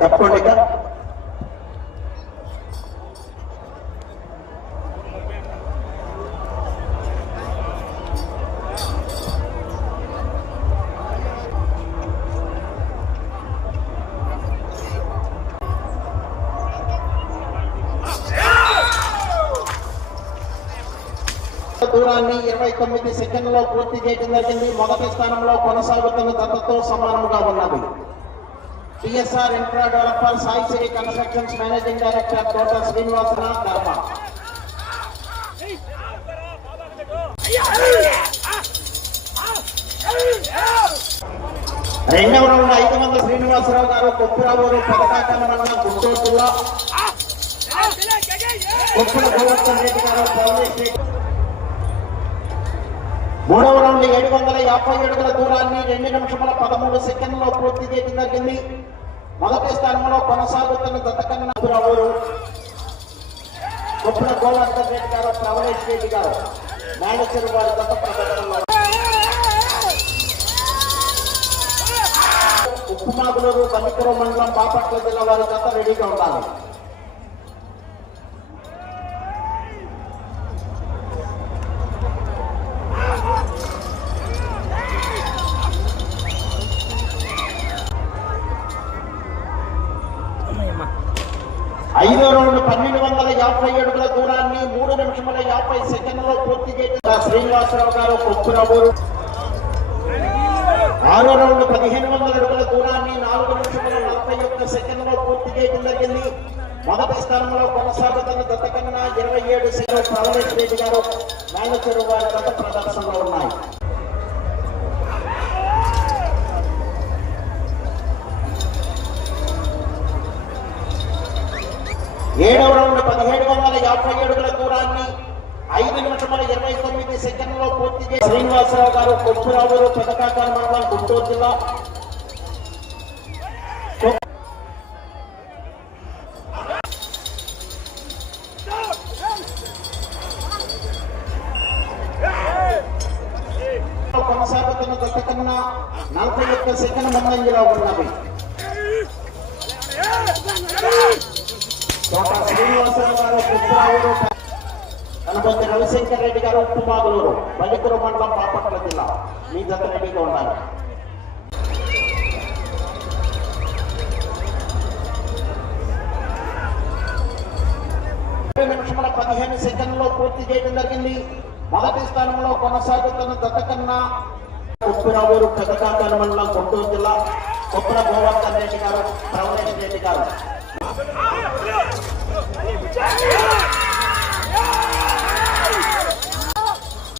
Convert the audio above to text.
తప్పకుండా. దూరాన్ని ఇరవై తొమ్మిది సెకండ్లలో పూర్తి చేయడం జరిగింది. మొదటి స్థానంలో కొనసాగుతున్న దత్తతో సమానంగా ఉన్నది. PSR infra developer Sai Siri constructions managing director Kota Srinivasan ధర్మ రెండవ రౌండ్ ఐదు వందల శ్రీనివాసరావు గారు కొప్పురావు పథకాకరణ మండలం గుంటూరు జిల్లా కొప్పుల గోవర్ధన్ రెడ్డి గారు పౌలేష్ రెడ్డి మూడవ రౌండ్ ఏడు వందల యాభై అడుగుల దూరాన్ని రెండు నిమిషముల పదమూడు సెకండ్లో పూర్తి చేయడం జరిగింది మొదటి స్థానంలో కొనసాగుతున్న దత్తకన్న రావురు కొప్పుల గోవర్ధన్ రెడ్డి గారు ప్రవలేష్ రెడ్డి గారు మేనేజర్ వారి దత్త ప్రదర్శనలో. ఉప్పుమాగులూరు బల్లిపురం మండలం బాపట్ల జిల్లా వారి దత్త రెడీగా ఉండాలి. ఐదో రౌండ్ పన్నెండు వందల యాభై అడుగుల దూరాన్ని మూడు నిమిషముల యాభై సెకండ్లలో పూర్తి చేసిన శ్రీనివాసరావు గారు కొప్పురావు ఆరో రౌండ్ పదిహేను వందల అడుగుల దూరాన్ని నాలుగు నిమిషముల నలభై ఒక్క సెకండ్లో పూర్తి చేయడం జరిగింది. మొదటి స్థానంలో కొనసాగుతున్న దత్తకన్న ఇరవై ఏడు సెకండ్ ప్రవలేష్ రెడ్డి గారు మేనేజర్ వారి గత ప్రదర్శనలో ఉన్నారు. పదిహేడు వందల యాభై అడుగుల దూరాన్ని ఐదు నిమిషముల ఇరవై తొమ్మిది సెకండ్లో పూర్తి చేసి శ్రీనివాసరావు గారు కొప్పురావు పెదకాకార మండలం గుంటూరు జిల్లా. కొనసాగుతున్న దత్త కన్నా నలభై ఒక్క సెకండ్ ముందంజలో ఉన్నది గారు కనపతి రవిశంకర్ రెడ్డి గారు ఉప్పుమాగులూరు బల్లిపురం మండలం బాపట్ల జిల్లా మీ జత రెడీగా ఉండాలి నిమిషముల పదిహేను సెకండ్లో పూర్తి చేయడం జరిగింది మొదటి స్థానంలో కొనసాగుతున్న దత్తకన్నా ఉప్పురావూరు పెద్దకాకాల మండలం గుంటూరు జిల్లా కుప్పల గోవర్ధన్ రెడ్డి గారు ప్రవణేష్ రెడ్డి గారు.